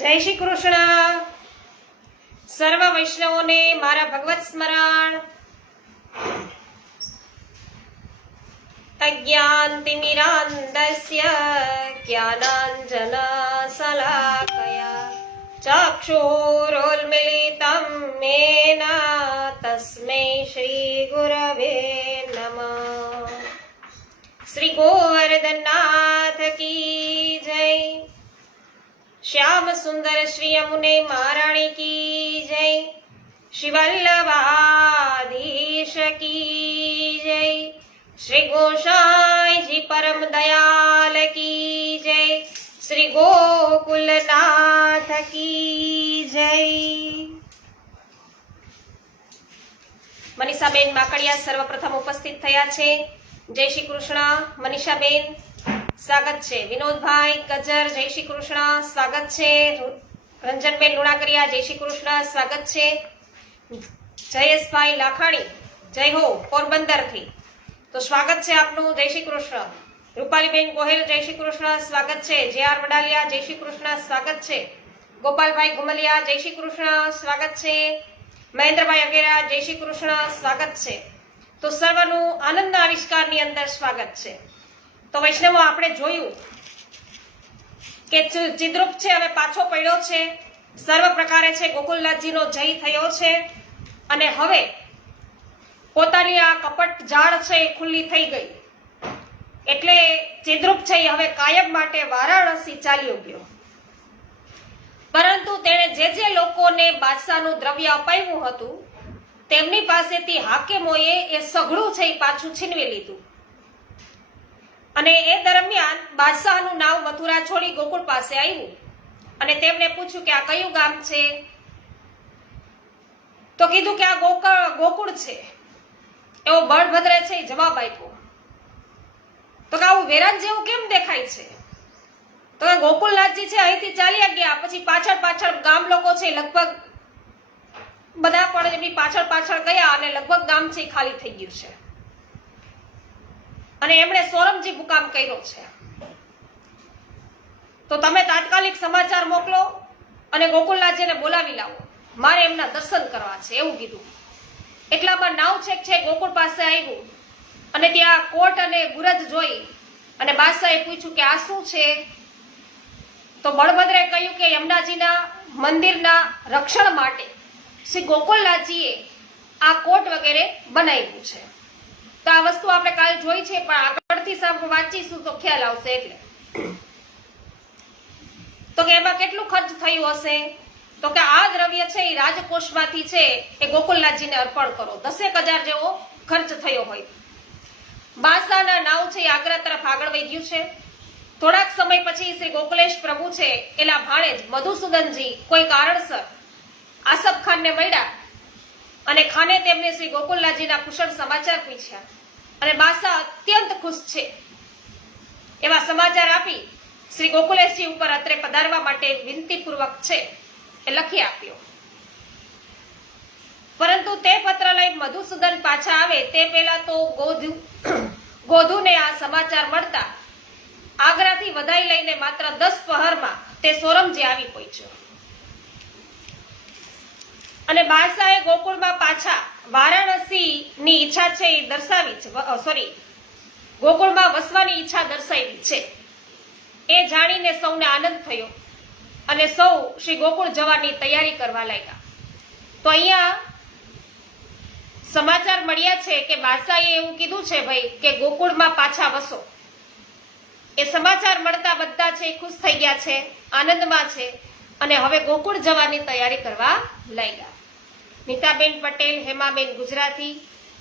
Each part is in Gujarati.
જય શ્રી કૃષ્ણ. સર્વ વૈષ્ણવોને મારા ભગવત સ્મરણ. અજ્ઞાનતિમિરાન્ધસ્ય જ્ઞાનાંજનશલાકયા ચક્ષુરોન્મિલિतं મેન તસ્મૈ શ્રી ગુરવે નમઃ. શ્રી ગોવર્ધનનાથ કી જય. श्याम सुंदर श्री यमुने महाराणी की जय. श्री वल्लभाधीश की जय. श्री गोसाई जी परम दयाल की जय. श्री गोकुलनाथ की जय. मनीषाबेन माकड़िया सर्वप्रथम उपस्थित थया छे. जय श्री कृष्ण मनीषाबेन, स्वागत है. विनोदभाई गजर जय श्री कृष्ण, स्वागत है. रंजनबेन લુણાકરિયા जय श्री कृष्ण, स्वागत है. जयेशभाई लाखाणी जय हो पोरबंदर थी, तो स्वागत है आपनु. जय श्री कृष्ण. रूपालीबेन गोहेल जय श्री कृष्ण, स्वागत है. जे.आर. वडालिया जय श्री कृष्ण, स्वागत है. गोपालभाई गुमलिया जय श्री कृष्ण, स्वागत है. महेंद्रभाई अगेरा जय श्री कृष्ण, स्वागत है. तो सर्वनु आनंद आविष्कारनी अंदर स्वागत है. तो वैष्णવો આપણે જોયું કે ચિદ્રુપ છે હવે પાછો પડ્યો છે, સર્વ પ્રકારે છે ગોકુલનાથજીનો જય થયો છે અને હવે પોતાની આ કપટ જાળ છે એ ખુલ્લી થઈ ગઈ. એટલે ચિદ્રુપ છે એ હવે કાયમ માટે વારાણસી ચાલ્યો ગયો. પરંતુ તેણે જે લોકોને બાદશાહનું દ્રવ્ય અપાવ્યું હતું તેમની પાસેથી હાકેમોએ એ સઘળું છે એ પાછું છીનવી લીધું. અને એ દરમિયાન બાદશાહનું નાવ મથુરા છોડી ગોકુળ પાસે આવ્યું અને તેમને પૂછ્યું કે આ કયું ગામ છે. તો કીધું કે આ ગોકુળ છે. એવો બળભદ્રે છે જવાબ આપ્યો. તો કે આવું વેરાન જેવું કેમ દેખાય છે? તો કે ગોકુલનાથજી છે અહીંથી ચાલ્યા ગયા, પછી પાછળ પાછળ ગામ લોકો છે લગભગ બધા પણ એમની પાછળ પાછળ ગયા અને લગભગ ગામ છે ખાલી થઈ ગયું છે અને એમણે સોરમજી મુકામ કર્યો છે. તો તમે તાત્કાલિક સમાચાર મોકલો અને ગોકુલનાથજીને બોલાવી લાવો, મારે એમના દર્શન કરવા છે એવું કીધું. એટલામાં નાવ છેક છે ગોકુળ પાસે આવ્યું અને ત્યાં કોટ અને ગુરજ જોઈ અને બાદશાહે પૂછ્યું કે આ શું છે? તો બળભદ્રે કહ્યું કે યમુનાજીના મંદિરના રક્ષણ માટે શ્રી ગોકુલનાથજીએ આ કોટ વગેરે બનાવ્યું છે. તો આ વસ્તુ આપણે કાલે જોઈ છે, પણ આગળથી વાંચીશું તો ખ્યાલ આવશે. એટલે તો કે એમાં કેટલું ખર્ચ થયું હશે? તો કે આ દ્રવ્ય છે એ રાજકોષમાંથી છે એ ગોકુલનાથજીને અર્પણ કરો. 10,000 જેવો ખર્ચ થયો હોય. બાદશાહના નાવ છે એ આગ્રા તરફ આગળ વધ્યું છે. થોડાક સમય પછી શ્રી ગોકુલેશ પ્રભુ છે એના ભાણેજ મધુસૂદનજી કોઈ કારણસર આસફ ખાનને મળ્યા અને ખાને તેમને શ્રી ગોકુલનાથજીના કુશળ સમાચાર પૂછ્યા અને બાદશાહ અત્યંત ખુશ છે એવા સમાચાર આપી શ્રી ગોકુલેશજી ઉપર અત્રે પધારવા માટે વિનંતીપૂર્વક છે એ લખી આપ્યો. પરંતુ તે પત્ર લઈ મધુસૂદન પાછા આવે તે પહેલા તો ગોધુને આ સમાચાર મળતા આગ્રાથી વધાઈ લઈને માત્ર 10 પહરમાં તે સોરમજી આવી પહોંચ્યો અને બાદશાહે ગોકુળમાં પાછા વારાણસીની ઈચ્છા છે એ દર્શાવી છે, ગોકુળમાં વસવાની ઈચ્છા દર્શાવી છે. એ જાણીને સૌને આનંદ થયો અને સૌ શ્રી ગોકુળ જવાની તૈયારી કરવા લાગ્યા. તો અહીંયા સમાચાર મળ્યા છે કે બાદશાહે એવું કીધું છે ભાઈ કે ગોકુળમાં પાછા વસો. એ સમાચાર મળતા બધા છે ખુશ થઈ ગયા છે, આનંદમાં છે અને હવે ગોકુળ જવાની તૈયારી કરવા લાગ્યા. મીતાબેન પટેલ, હેમાબેન ગુજરાતી,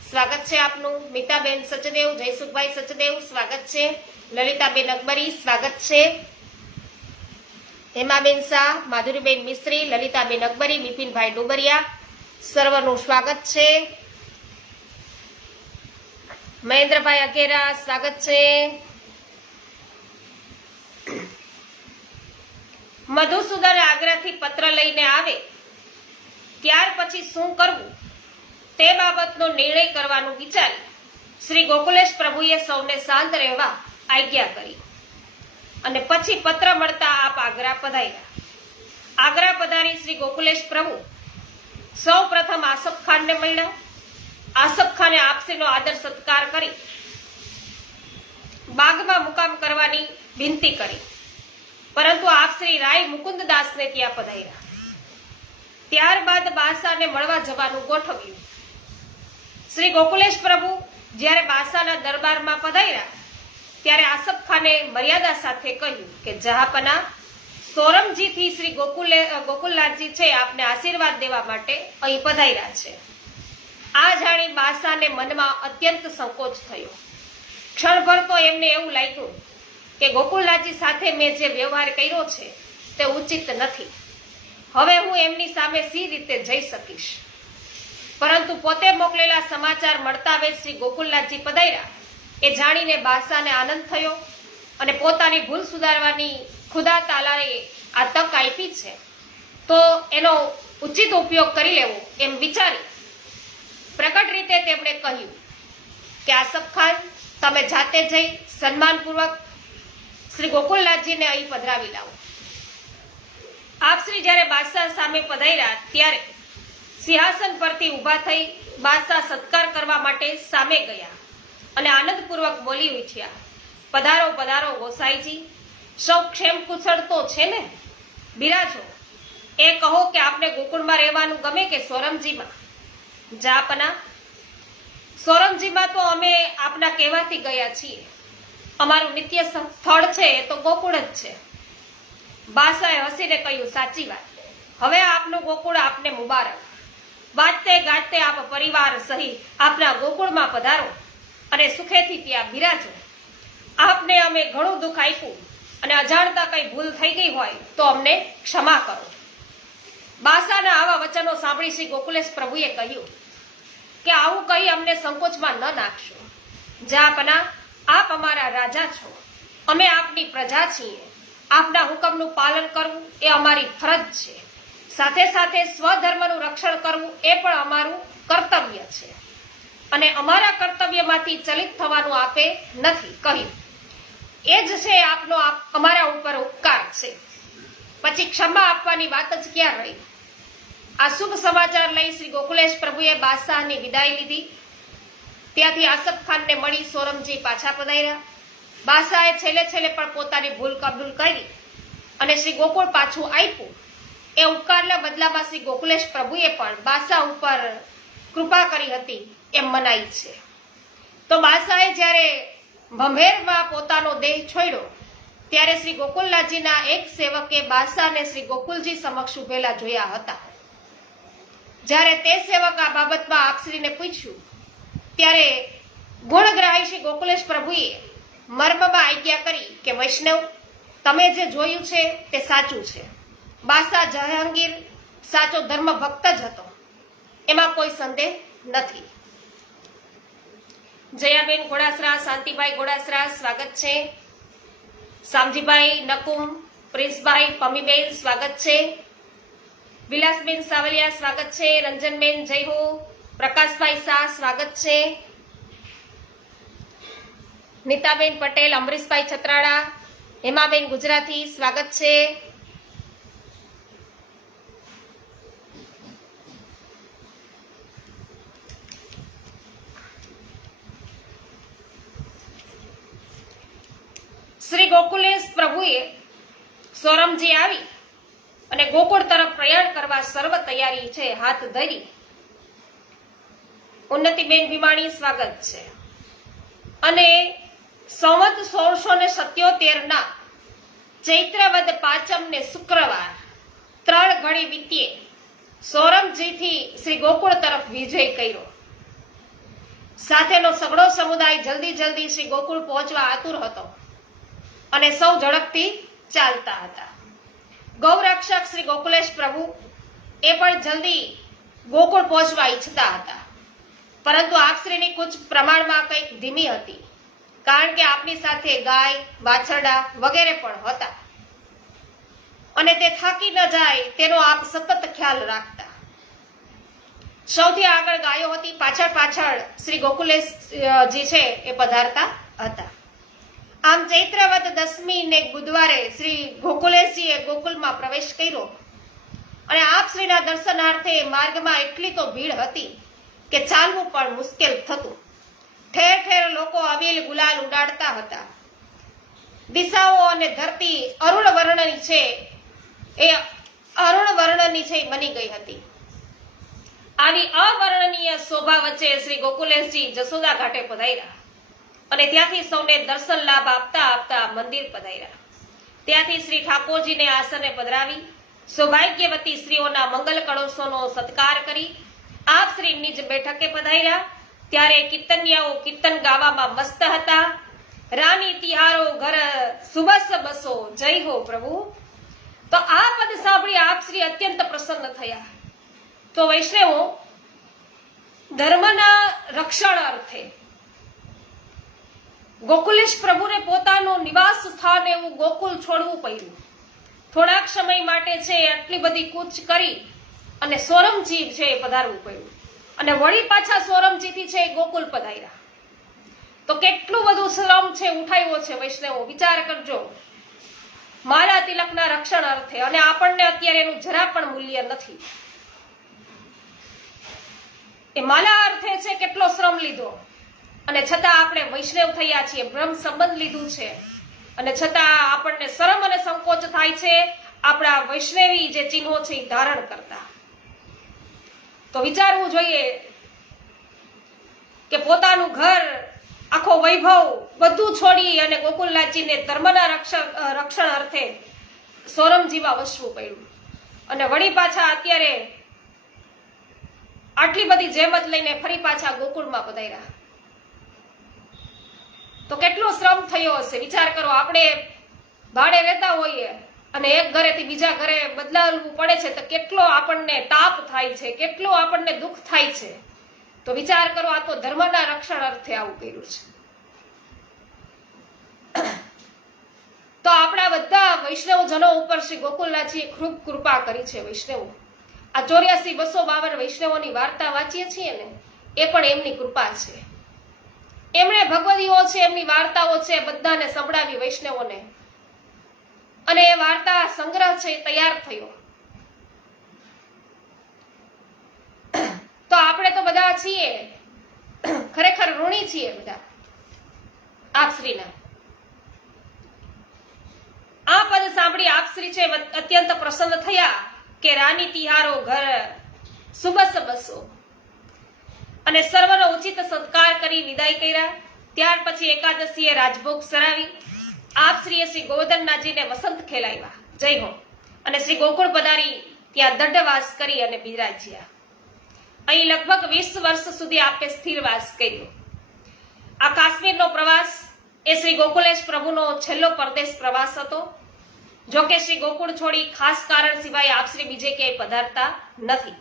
સ્વાગત છે આપનું. મીતાબેન સચદેવ, જયસુખભાઈ સચદેવ, સ્વાગત છે. લલિતાબેન અકબરી, સ્વાગત છે. હેમાબેન શાહ, માધુરીબેન મિસ્ત્રી, લલિતાબેન અકબરી, બિપિનભાઈ ડુબરિયા, સર્વનું સ્વાગત છે. મહેન્દ્રભાઈ અઘેરા, સ્વાગત છે. મધુસૂદન આગ્રાથી પત્ર લઈને આવે ત્યાર પછી શું કરવું તે બાબતનો નિર્ણય કરવાનું વિચારી શ્રી ગોકુલેશ પ્રભુએ સૌને શાંત રહેવા આજ્ઞા કરી અને પછી પત્ર મળતા આપ આગ્રા પધાર્યા. આગ્રા પધારી શ્રી ગોકુલેશ પ્રભુ સૌ પ્રથમ આસફ ખાનને મળ્યા. આસફ ખાને આપસીનો આદર સત્કાર કરી બાગમાં મુકામ કરવાની વિનંતી કરી, પરંતુ આપ શ્રી રાય મુકુંદદાસને ત્યાં પધાર્યા. ત્યારબાદ બાદશાહને મળવા જવાનું ગોઠવ્યું. શ્રી ગોકુલેશ પ્રભુ જ્યારે બાદશાહના દરબારમાં પધાર્યા ત્યારે આસફ ખાને મર્યાદા સાથે કહ્યું કે જહાપના, સોરમજીથી શ્રી ગોકુલનાથજી છે આપને આશીર્વાદ દેવા માટે અહીં પધાર્યા છે. આ જાણી બાદશાહને મનમાં અત્યંત સંકોચ થયો. ક્ષણભર તો એમને એવું લાગ્યું કે ગોકુલનાથજી સાથે મેં જે વ્યવહાર કર્યો છે તે ઉચિત નથી. હવે હું એમની સામે સી રીતે જઈ શકીશ? પરંતુ પોતે મોકલેલા સમાચાર મળતા વેત શ્રી ગોકુલનાથજી પધાર્યા એ જાણીને બાદશાહને આનંદ થયો અને પોતાની ભૂલ સુધારવાની ખુદા તાલાએ આ તક આપી છે તો એનો ઉચિત ઉપયોગ કરી લેવો એમ વિચારી પ્રકટ રીતે તેમણે કહ્યું કે આસફ ખાન, તમે જાતે જઈ સન્માનપૂર્વક શ્રી ગોકુલનાથજીને અહીં પધરાવી લાવો. આપ શ્રી જ્યારે બાદશાહ સામે પધાર્યા ત્યારે સિંહાસન પરથી ઊભા થઈ બાદશાહ સત્કાર કરવા માટે સામે ગયા અને આનંદપૂર્વક બોલી ઉઠ્યા, પધારો પધારો ગોસાઈજી, સૌ ક્ષેમ કુશળ તો છે ને? બિરાજો. એ કહો કે આપને ગોકુળમાં રહેવાનું ગમે કે સોરમજીમાં? જાપના, સોરમજીમાં તો અમે આપના કહેવાથી ગયા છીએ. અમારું નિત્ય સ્થળ છે એ તો ગોકુળ જ છે. બાદશાહે હસીને કહ્યું, સાચી વાત. હવે આપનું ગોકુળ આપને મુબારક. વાજતે ગાજતે આપ પરિવાર સહિત આપના ગોકુળમાં પધારો અને સુખેથી ત્યાં બિરાજો. આપને અમે ઘણું દુઃખ આપ્યું અને અજાણતા કઈ ભૂલ થઈ ગઈ હોય તો અમને ક્ષમા કરો. બાદશાહના આવા વચનો સાંભળી શ્રી ગોકુલેશ પ્રભુએ કહ્યું કે આવું કહી અમને સંકોચમાં ન નાખશો. જાપના, આપ અમારા રાજા છો, અમે આપની પ્રજા છીએ. આપના હુકમનું પાલન કરવું એ અમારી ફરજ છે. સાથે સાથે સ્વધર્મનું રક્ષણ કરવું એ પણ અમારું કર્તવ્ય છે અને અમારા કર્તવ્યમાંથી ચલિત થવાનું આપે નથી કહ્યું. એ જ છે આપનો અમારા ઉપર ઉપકાર છે. પછી ક્ષમા આપવાની વાત જ ક્યાં રહી? આ શુભ સમાચાર લઈ શ્રી ગોકુલેશ પ્રભુએ બાદશાહની વિદાય લીધી. ત્યાંથી આસફ ખાનને મળી સોરમજી પાછા પધાર્યા. બાદશાહે છેલ્લે પણ પોતાની ભૂલ કબૂલ કરી અને શ્રી ગોકુળ પાછું આપ્યું. એ ઉપકારના બદલામાં શ્રી ગોકુલેશ પ્રભુએ પણ બાદશાહ ઉપર કૃપા કરી હતી એમ મનાય છે. તો બાદશાહે જ્યારે ભંભેરમાં પોતાનો દેહ છોડ્યો ત્યારે શ્રી ગોકુલનાથજીના એક સેવકે બાદશાહને શ્રી ગોકુલજી સમક્ષ ઉભેલા જોયા હતા. જ્યારે તે સેવક આ બાબતમાં આપશ્રીને પૂછ્યું ત્યારે ગુણગ્રાહી શ્રી ગોકુલેશ પ્રભુએ મર્મમાં આજ્ઞા કરી કે વૈષ્ણવ, તમે જે જોયું છે તે સાચું છે. બાદશાહ જહાંગીર સાચો ધર્મ ભક્ત જ હતો, એમાં કોઈ સંદેહ નથી. જયાબેન ઘોડાસરા, શાંતિભાઈ ઘોડાસરા સ્વાગત છે. શામજીભાઈ નકુમ, પ્રિન્સભાઈ, પમીબેન સ્વાગત છે. વિલાસબેન સાવલિયા સ્વાગત છે. રંજનબેન જય હો. પ્રકાશભાઈ શાહ સ્વાગત છે. નીતાબેન પટેલ, અમરીશભાઈ છત્રાડા, હેમાબેન ગુજરાતી સ્વાગત છે. શ્રી ગોકુલેશ પ્રભુએ સોરમજી આવી અને ગોકુળ તરફ પ્રયાણ કરવા સર્વ તૈયારી છે હાથ ધરી. ઉન્નતિબેન ભીમાણી સ્વાગત છે. અને સંવત 1677 ના ચૈત્રવદ પાંચમ ને શુક્રવાર 3 ઘડી વીત્યે સોરમજીથી શ્રી ગોકુળ તરફ વિજય કર્યો. સાથેનો સઘળો સમુદાય જલ્દી શ્રી ગોકુળ પહોંચવા આતુર હતો અને સૌ ઝડપથી ચાલતા હતા. ગૌરક્ષક શ્રી ગોકુલેશ પ્રભુ એ પણ જલ્દી ગોકુળ પહોંચવા ઈચ્છતા હતા, પરંતુ આપશ્રીની કૂચ પ્રમાણમાં કંઈક ધીમી હતી, કારણ કે આપની સાથે ગાય, વાછરડા વગેરે પણ હતા અને તે થાકી ન જાય તેનો આપ સતત ખ્યાલ રાખતા. સૌથી આગળ ગાયો હતી, પાછળ શ્રી ગોકુલેશજી છે એ પધારતા હતા. આમ ચૈત્રવદ 10મી ને બુધવારે શ્રી ગોકુલેશજીએ ગોકુલમાં પ્રવેશ કર્યો અને આપ શ્રીના દર્શનાર્થે માર્ગમાં એટલી તો ભીડ હતી કે ચાલવું પણ મુશ્કેલ થતું. ઠેર ઠેર લોકો અબીલ ગુલાલ ઉડાડતા હતા. દિશાઓ અને ધરતી અરુણ વર્ણની છે એ બની ગઈ હતી. આવી અવર્ણનીય શોભા વચ્ચે શ્રી ગોકુલેશજી જસોદા ઘાટે પધાર્યા અને ત્યાંથી સૌને દર્શન લાભ આપતા આપતા મંદિર પધાર્યા. ત્યાંથી શ્રી ઠાકોરજીને આસને પધરાવી સૌભાગ્યવતી સ્ત્રીઓના મંગલ કળશોનો સત્કાર કરી આપ શ્રી નિજ બેઠકે પધાર્યા. ત્યારે કીર્તનિયાઓ કીર્તન ગાવામાં મસ્ત હતા. રાની તિહારો ઘર સુબસ બસો, જય હો પ્રભુ. તો આ પદ સાંભળી આપ શ્રી અત્યંત પ્રસન્ન થયા. તો વૈષ્ણવો, ધર્મના રક્ષણ અર્થે ગોકુલેશ પ્રભુને પોતાનું નિવાસ સ્થાન એવું ગોકુલ છોડવું પડ્યું. થોડાક સમય માટે છે આટલી બધી કૂચ કરી અને સોરમજી છે પધારવું પડ્યું અને વળી પાછા સોરમજીથી છે ગોકુલ પધાર્યા. તો કેટલું બધું શ્રમ છે ઉઠાવ્યો છે વૈષ્ણવો, વિચાર કરજો. માલા તિલકના રક્ષણ અર્થે, અને આપણને અત્યારે એનું જરા પણ મૂલ્ય નથી. એ માલા અર્થે છે કેટલો શ્રમ લીધો અને છતાં આપણે વૈષ્ણવ થયા છીએ, બ્રહ્મ સંબંધ લીધું છે અને છતાં આપણને શરમ અને સંકોચ થાય છે આપણા વૈષ્ણવી જે ચિહ્નો છે એ ધારણ કરતા. તો વિચારવું જોઈએ કે પોતાનું ઘર, આખો વૈભવ બધું છોડી અને ગોકુલનાથજીને ધર્મના રક્ષણ અર્થે સોરમજીમાં વસવું પડ્યું અને વળી પાછા અત્યારે આટલી બધી જેમત લઈને ફરી પાછા ગોકુળમાં પધાર્યા. તો કેટલો શ્રમ થયો હશે વિચાર કરો. આપણે ભાડે રહેતા હોઈએ અને એક ઘરેથી બીજા ઘરે બદલાવવું પડે છે તો કેટલો આપણને તાપ થાય છે, કેટલો આપણને દુઃખ થાય છે. તો વિચાર કરો, આ તો ધર્મના રક્ષણ અર્થે આવું કર્યું છે. તો આપણા બધા વૈષ્ણવજનો ઉપર શ્રી ગોકુલનાથજીએ ખૂબ કૃપા કરી છે. વૈષ્ણવો, આ 84,252 વૈષ્ણવોની વાર્તા વાંચીએ છીએ ને, એ પણ એમની કૃપા છે. એમણે ભગવદીઓ છે, એમની વાર્તાઓ છે, બધાને સંભળાવી વૈષ્ણવોને, અને એ વાર્તા સંગ્રહ છે તૈયાર થયો. તો આપણે તો બધા છીએ ખરેખર ઋણી છીએ બધા આપશ્રીના. આ પદ સાંભળી આપશ્રી છે અત્યંત પ્રસન્ન થયા કે રાની તિહારો ઘર સુબસ બસો, અને સર્વનો ઉચિત સત્કાર કરી વિદાય કર્યા. ત્યાર પછી એકાદશીએ રાજભોગ સરાવી આપશ્રીએ શ્રી ગોવર્ધનનાથજીને વસંત ખેલાવ્યા, જય હો, અને શ્રી ગોકુળ પધારી ત્યાં દંડવાસ કરી અને બિરાજ્યા. અહીં લગભગ 20 વર્ષ સુધી આપે સ્થિરવાસ કર્યો. આ કાશ્મીરનો પ્રવાસ એ શ્રી ગોકુલેશ પ્રભુનો છેલ્લો પરદેશ પ્રવાસ હતો. જોકે શ્રી ગોકુળ છોડી ખાસ કારણ સિવાય આપશ્રી બીજે ક્યાંય પધારતા નથી.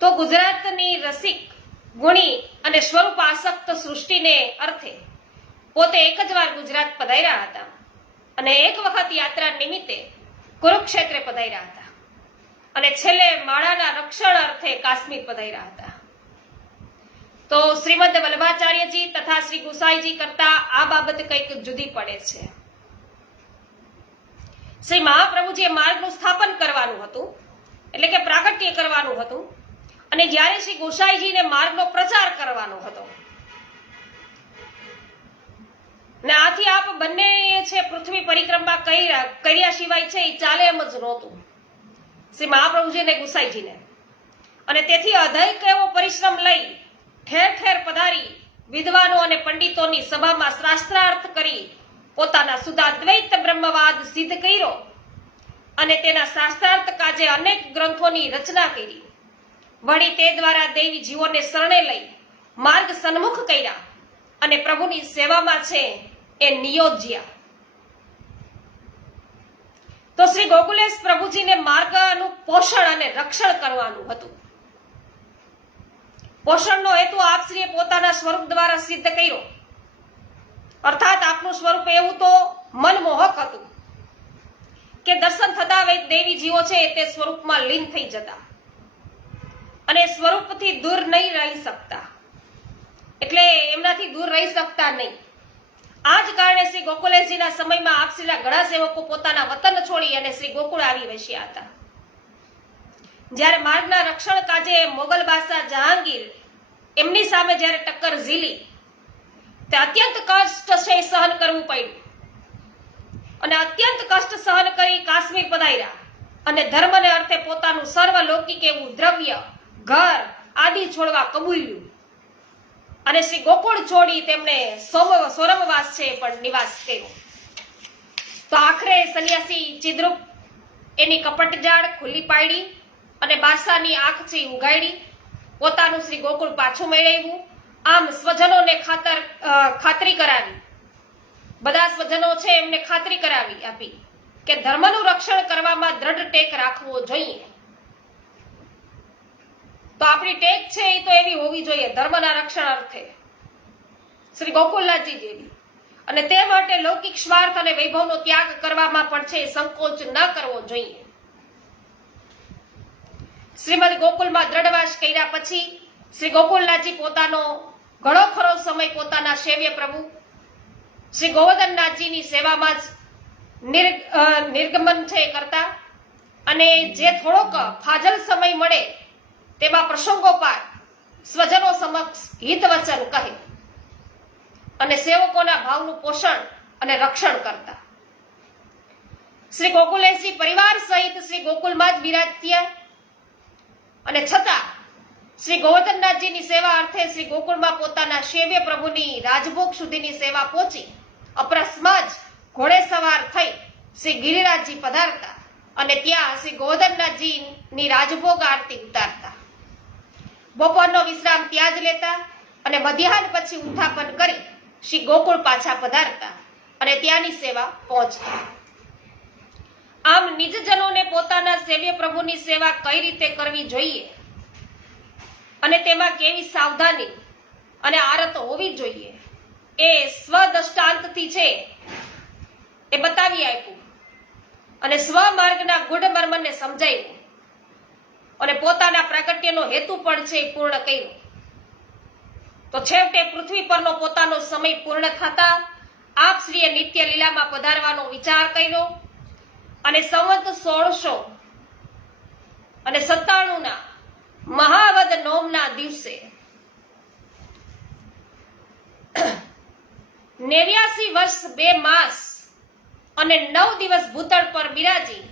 તો ગુજરાતની રસિક, ગુણી અને સ્વરૂપ આસક્ત સૃષ્ટિને અર્થે પોતે એક જ વાર ગુજરાત પધાર્યા હતા અને એક વખત યાત્રા નિમિત્તે કુરુક્ષેત્રે પધાર્યા હતા અને છેલ્લે માળાના રક્ષણ અર્થે કાશ્મીર પધાર્યા હતા. તો શ્રીમદ વલ્લભાચાર્યજી તથા શ્રી ગુસાઈજી કરતા આ બાબત કંઈક જુદી પડે છે. શ્રી મહાપ્રભુજીએ માર્ગનું સ્થાપન કરવાનું હતું, એટલે કે પ્રાગટ્ય કરવાનું હતું, અને જ્યારે શ્રી ગોસાઈજીને માર્ગનો પ્રચાર કરવાનો હતો. ને આથી આપ બંને છે પૃથ્વી પરિક્રમા કર્યા સિવાય છે એ ચાલે એમ જ નહોતું શ્રી મહાપ્રભુજી ને ગુસાઈજીને. અને તેથી અધિક એવો પરિશ્રમ લઈ ઠેર ઠેર પધારી વિદ્વાનો અને પંડિતોની સભામાં શાસ્ત્રાર્થ કરી પોતાના શુદ્ધાદ્વૈત બ્રહ્મવાદ સિદ્ધ કર્યો અને તેના શાસ્ત્રાર્થ કાજે અનેક ગ્રંથોની રચના કરી. વળી તે દ્વારા દેવી જીવોને શરણે લઈ માર્ગ સન્મુખ કર્યા અને પ્રભુની સેવામાં છે એ નિયોજ્યા. તો શ્રી ગોકુલેશ પ્રભુજીને માર્ગનું પોષણ અને રક્ષણ કરવાનું હતું. પોષણનો હેતુ આપશ્રીએ પોતાના સ્વરૂપ દ્વારા સિદ્ધ કર્યો. અર્થાત આપનું સ્વરૂપ એવું તો મનમોહક હતું કે દર્શન થતા દેવી જીવો છે તે સ્વરૂપમાં લીન થઈ જતા અને સ્વરૂપથી દૂર નહીં રહી શકતા, એટલે એમનાથી દૂર રહી શકતા નહીં. આ જ કારણે શ્રી ગોકુલેશજીના સમયમાં આપશ્રીના ઘણા સેવકો પોતાના વતન છોડી અને શ્રી ગોકુળ આવી વસ્યા હતા. જ્યારે માર્ગના રક્ષણ કાજે મોગલ બાદશાહ જહાંગીર એમની સામે જ્યારે ટક્કર ઝીલી તે અત્યંત કષ્ટ છે સહન કરવું પડ્યું અને અત્યંત કષ્ટ સહન કરી કાશ્મીર પધાર્યા અને ધર્મને અર્થે પોતાનું સર્વલૌકિક એવું દ્રવ્ય ઘર આદિ છોડવા કબૂલ્યું અને શ્રી ગોકુળ છોડી તેમણે સોરમવાસ છે પણ નિવાસ કર્યો. તો આખરે સંન્યાસી ચિદ્રુપ એની કપટજાળ ખુલ્લી પાડી અને બાદશાહની આંખ છે ઉગાડી પોતાનું શ્રી ગોકુળ પાછું મેળવ્યું. આમ સ્વજનોને ખાતરી કરાવી, બધા સ્વજનો છે એમને ખાતરી કરાવી આપી કે ધર્મનું રક્ષણ કરવામાં દ્રઢ ટેક રાખવો જોઈએ. તો આપણી ટેક છે એ તો એવી હોવી જોઈએ ધર્મના રક્ષણ અર્થે શ્રી ગોકુલનાથજી જેવી, અને તે માટે લૌકિક સ્વાર્થ અને વૈભવનો ત્યાગ કરવામાં પણ છે સંકોચ ન કરવો જોઈએ. શ્રીમદ ગોકુલમાં દ્રઢવાસ કર્યા પછી શ્રી ગોકુલનાથજી પોતાનો ઘણો ખરો સમય પોતાના સેવ્ય પ્રભુ શ્રી ગોવર્ધનનાથજીની સેવામાં જ નિર્ગમન છે કરતા, અને જે થોડોક ફાજલ સમય મળે તેમાં પ્રસંગોપાર સ્વજનો સમક્ષ હિત વચન કહે અને સેવકોના ભાવનું પોષણ અને રક્ષણ કરતા. શ્રી ગોકુલેશજી પરિવાર સહિત શ્રી ગોકુલમાં જ બિરાજ્યા અને છતાં શ્રી ગોવર્ધનનાથજીની સેવા અર્થે શ્રી ગોકુળમાં પોતાના સેવ્ય પ્રભુની રાજભોગ સુધીની સેવા પહોંચી અપરસમાં જ ઘોડે સવાર થઈ શ્રી ગિરિરાજજી પધારતા અને ત્યાં શ્રી ગોવર્ધનનાથજીની રાજભોગ આરતી ઉતારતા. બપોરનો વિશ્રામ ત્યાં જ લેતા અને મધ્યાહન પછી ઉત્થાપન કરી શ્રી ગોકુળ પાછા પધારતા અને ત્યાંની સેવા પહોંચતા. આમ નિજજનોને પોતાના સેવ્ય પ્રભુની સેવા કઈ રીતે કરવી જોઈએ અને તેમાં કેવી સાવધાની અને આરત હોવી જોઈએ એ સ્વદ્રષ્ટાંતથી છે એ બતાવી આપ્યું અને સ્વમાર્ગના ગૂઢ મર્મને સમજાવ્યું અને પોતાના પ્રાગટ્યનો હેતુ પણ છે પૂર્ણ કર્યો. તો છેવટે પૃથ્વી પરનો પોતાનો સમય પૂર્ણ થતા આપ શ્રીએ નિત્ય લીલામાં પધારવાનો વિચાર કર્યો અને સંવત 1697 ના મહાવદ નોમના દિવસે 89 વર્ષ 2 માસ અને 9 દિવસ ભૂતળ પર બિરાજી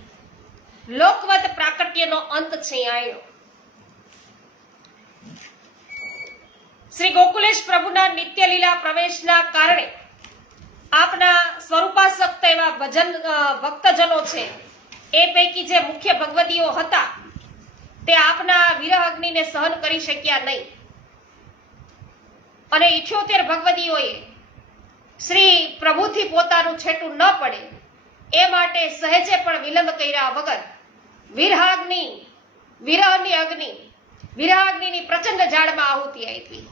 લોકવત પ્રાકટ્યનો અંત છે આવ્યો. શ્રી ગોકુલેશ પ્રભુના નિત્ય લીલા પ્રવેશના કારણે આપના સ્વરૂપાસક્ત એવા ભક્તજનો છે એ પૈકી જે મુખ્ય ભગવદીઓ હતા તે આપના વિરહ અગ્નિને સહન કરી શક્યા નહીં અને 78 ભગવદીઓએ શ્રી પ્રભુથી પોતાનું છેટું ન પડે એ માટે સહેજે પણ વિલંબ કર્યા વગર વિરહાગ્નિની પ્રચંડ જાળમાં આહુતિ આપી.